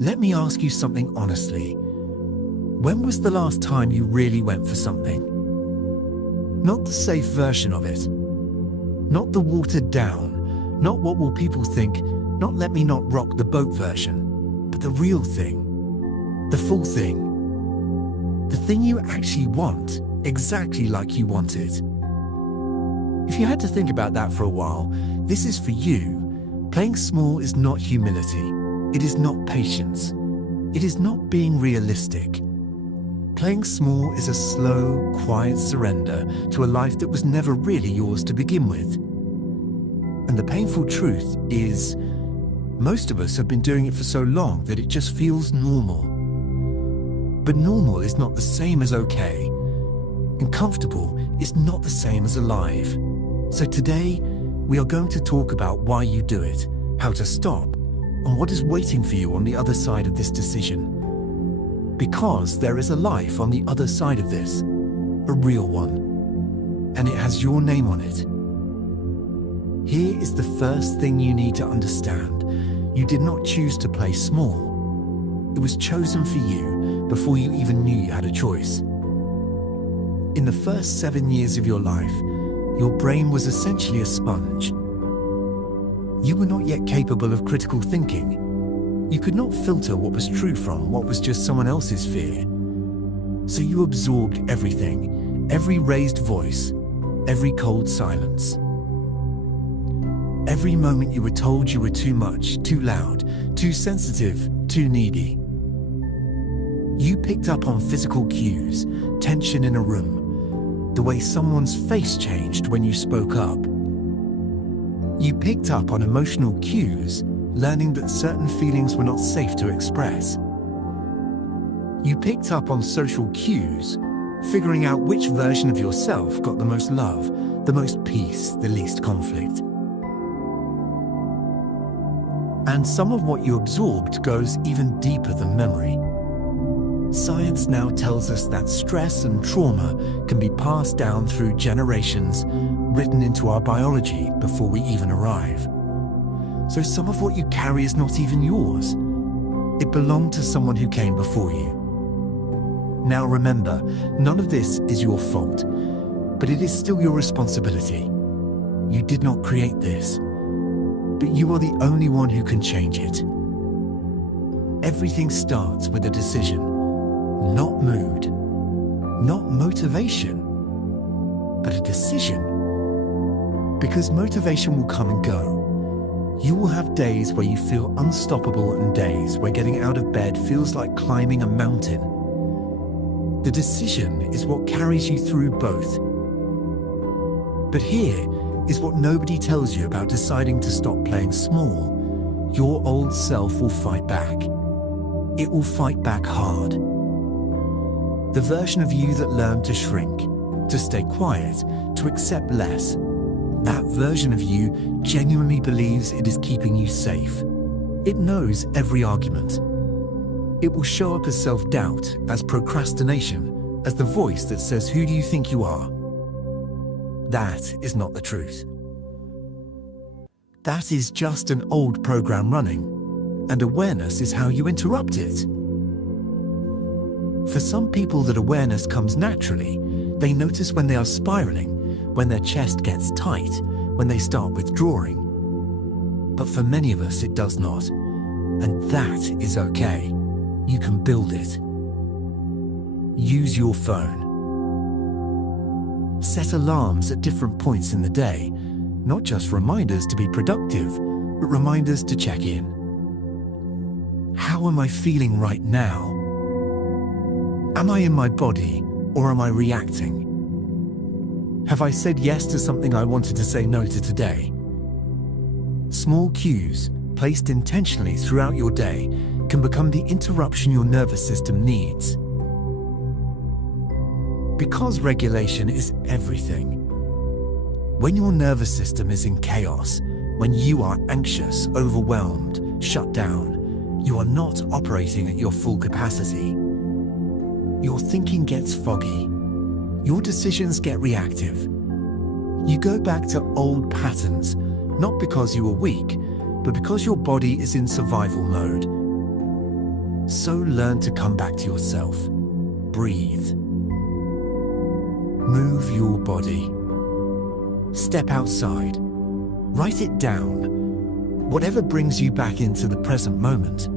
Let me ask you something honestly. When was the last time you really went for something? Not the safe version of it. Not the watered down. Not what will people think. Not let me not rock the boat version. But the real thing. The full thing. The thing you actually want, exactly like you want it. If you had to think about that for a while, this is for you. Playing small is not humility. It is not patience. It is not being realistic. Playing small is a slow, quiet surrender to a life that was never really yours to begin with. And the painful truth is, most of us have been doing it for so long that it just feels normal. But normal is not the same as okay. And comfortable is not the same as alive. So today, we are going to talk about why you do it, how to stop, and what is waiting for you on the other side of this decision. Because there is a life on the other side of this, a real one, and it has your name on it. Here is the first thing you need to understand. You did not choose to play small. It was chosen for you before you even knew you had a choice. In the first 7 years of your life, your brain was essentially a sponge. You were not yet capable of critical thinking. You could not filter what was true from what was just someone else's fear. So you absorbed everything, every raised voice, every cold silence. Every moment you were told you were too much, too loud, too sensitive, too needy. You picked up on physical cues, tension in a room, the way someone's face changed when you spoke up. You picked up on emotional cues, learning that certain feelings were not safe to express. You picked up on social cues, figuring out which version of yourself got the most love, the most peace, the least conflict. And some of what you absorbed goes even deeper than memory. Science now tells us that stress and trauma can be passed down through generations, written into our biology before we even arrive. So some of what you carry is not even yours. It belonged to someone who came before you. Now remember, none of this is your fault, but it is still your responsibility. You did not create this, but you are the only one who can change it. Everything starts with a decision, not mood, not motivation, but a decision. Because motivation will come and go. You will have days where you feel unstoppable and days where getting out of bed feels like climbing a mountain. The decision is what carries you through both. But here is what nobody tells you about deciding to stop playing small. Your old self will fight back. It will fight back hard. The version of you that learned to shrink, to stay quiet, to accept less. That version of you genuinely believes it is keeping you safe. It knows every argument. It will show up as self-doubt, as procrastination, as the voice that says, "Who do you think you are?" That is not the truth. That is just an old program running, and awareness is how you interrupt it. For some people, that awareness comes naturally. They notice when they are spiraling, when their chest gets tight, when they start withdrawing. But for many of us, it does not. And that is okay. You can build it. Use your phone. Set alarms at different points in the day, not just reminders to be productive, but reminders to check in. How am I feeling right now? Am I in my body, or am I reacting? Have I said yes to something I wanted to say no to today? Small cues, placed intentionally throughout your day, can become the interruption your nervous system needs. Because regulation is everything. When your nervous system is in chaos, when you are anxious, overwhelmed, shut down, you are not operating at your full capacity. Your thinking gets foggy. Your decisions get reactive. You go back to old patterns, not because you were weak, but because your body is in survival mode. So learn to come back to yourself. Breathe. Move your body. Step outside. Write it down. Whatever brings you back into the present moment,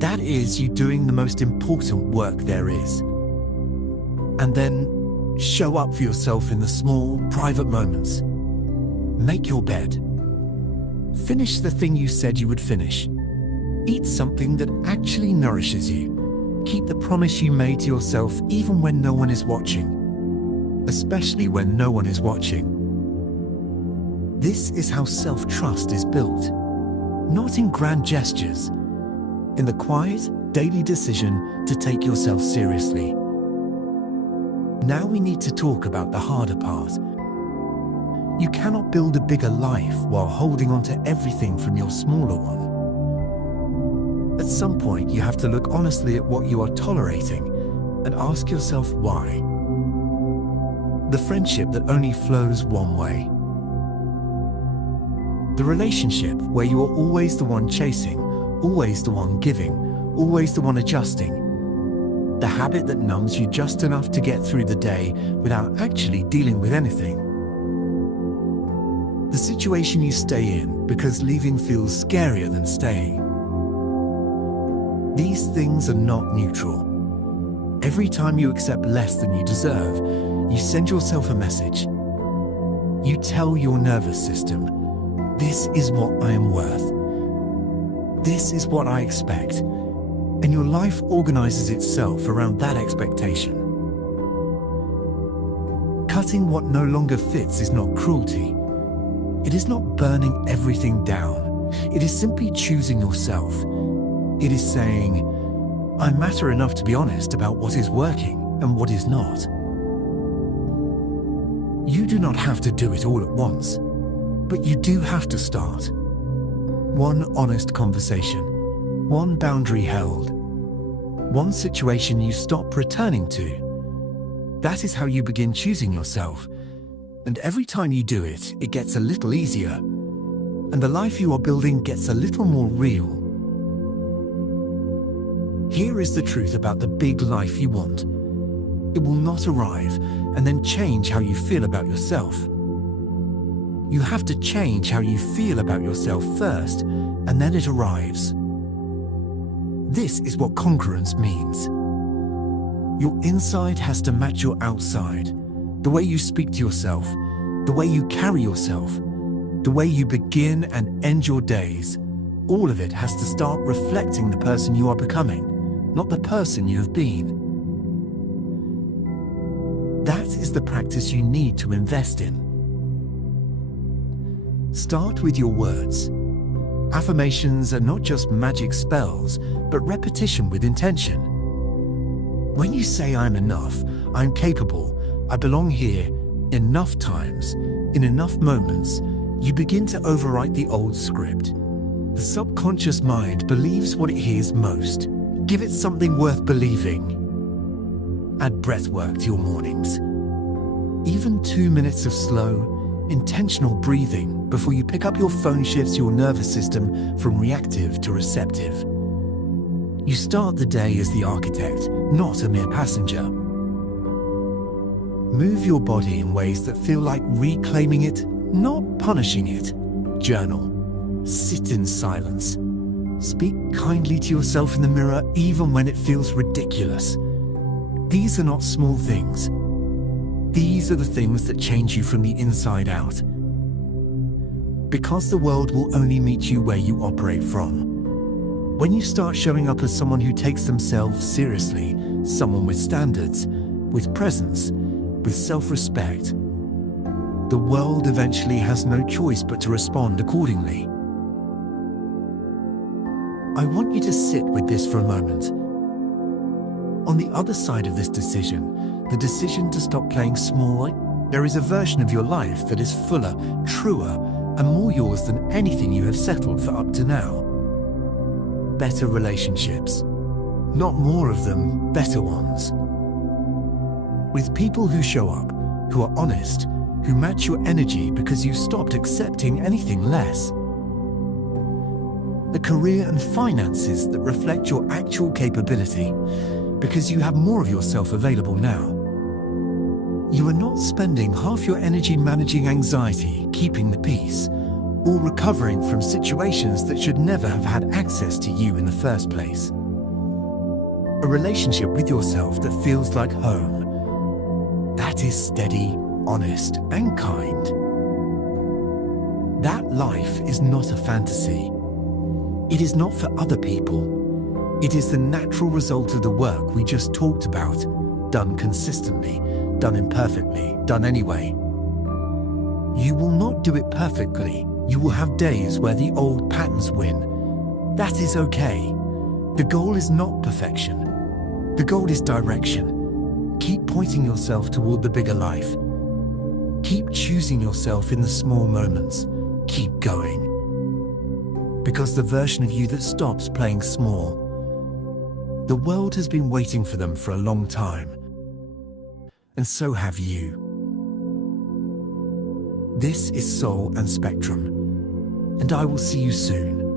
that is you doing the most important work there is. And then show up for yourself in the small, private moments. Make your bed. Finish the thing you said you would finish. Eat something that actually nourishes you. Keep the promise you made to yourself even when no one is watching. Especially when no one is watching. This is how self-trust is built. Not in grand gestures. In the quiet, daily decision to take yourself seriously. Now we need to talk about the harder part. You cannot build a bigger life while holding on to everything from your smaller one. At some point, you have to look honestly at what you are tolerating and ask yourself why. The friendship that only flows one way. The relationship where you are always the one chasing, always the one giving, always the one adjusting. The habit that numbs you just enough to get through the day without actually dealing with anything. The situation you stay in because leaving feels scarier than staying. These things are not neutral. Every time you accept less than you deserve, you send yourself a message. You tell your nervous system, this is what I am worth. This is what I expect. And your life organizes itself around that expectation. Cutting what no longer fits is not cruelty. It is not burning everything down. It is simply choosing yourself. It is saying, I matter enough to be honest about what is working and what is not. You do not have to do it all at once, but you do have to start. One honest conversation, one boundary held, one situation you stop returning to. That is how you begin choosing yourself. And every time you do it, it gets a little easier. And the life you are building gets a little more real. Here is the truth about the big life you want. It will not arrive and then change how you feel about yourself. You have to change how you feel about yourself first, and then it arrives. This is what congruence means. Your inside has to match your outside. The way you speak to yourself, the way you carry yourself, the way you begin and end your days, all of it has to start reflecting the person you are becoming, not the person you have been. That is the practice you need to invest in. Start with your words. Affirmations are not just magic spells, but repetition with intention. When you say I'm enough, I'm capable, I belong here, enough times, in enough moments, you begin to overwrite the old script. The subconscious mind believes what it hears most. Give it something worth believing. Add breath work to your mornings. Even 2 minutes of slow, intentional breathing before you pick up your phone shifts your nervous system from reactive to receptive. You start the day as the architect, not a mere passenger. Move your body in ways that feel like reclaiming it, not punishing it. Journal. Sit in silence. Speak kindly to yourself in the mirror even when it feels ridiculous. These are not small things. These are the things that change you from the inside out. Because the world will only meet you where you operate from. When you start showing up as someone who takes themselves seriously, someone with standards, with presence, with self-respect, the world eventually has no choice but to respond accordingly. I want you to sit with this for a moment. On the other side of this decision, the decision to stop playing small, there is a version of your life that is fuller, truer, and more yours than anything you have settled for up to now. Better relationships. Not more of them, better ones. With people who show up, who are honest, who match your energy because you stopped accepting anything less. a career and finances that reflect your actual capability, because you have more of yourself available now. You are not spending half your energy managing anxiety, keeping the peace, or recovering from situations that should never have had access to you in the first place. A relationship with yourself that feels like home. That is steady, honest, and kind. That life is not a fantasy. It is not for other people. It is the natural result of the work we just talked about, done consistently, done imperfectly, done anyway. You will not do it perfectly. You will have days where the old patterns win. That is okay. The goal is not perfection. The goal is direction. Keep pointing yourself toward the bigger life. Keep choosing yourself in the small moments. Keep going. Because the version of you that stops playing small, the world has been waiting for them for a long time. And so have you. This is Soul and Spectrum, and I will see you soon.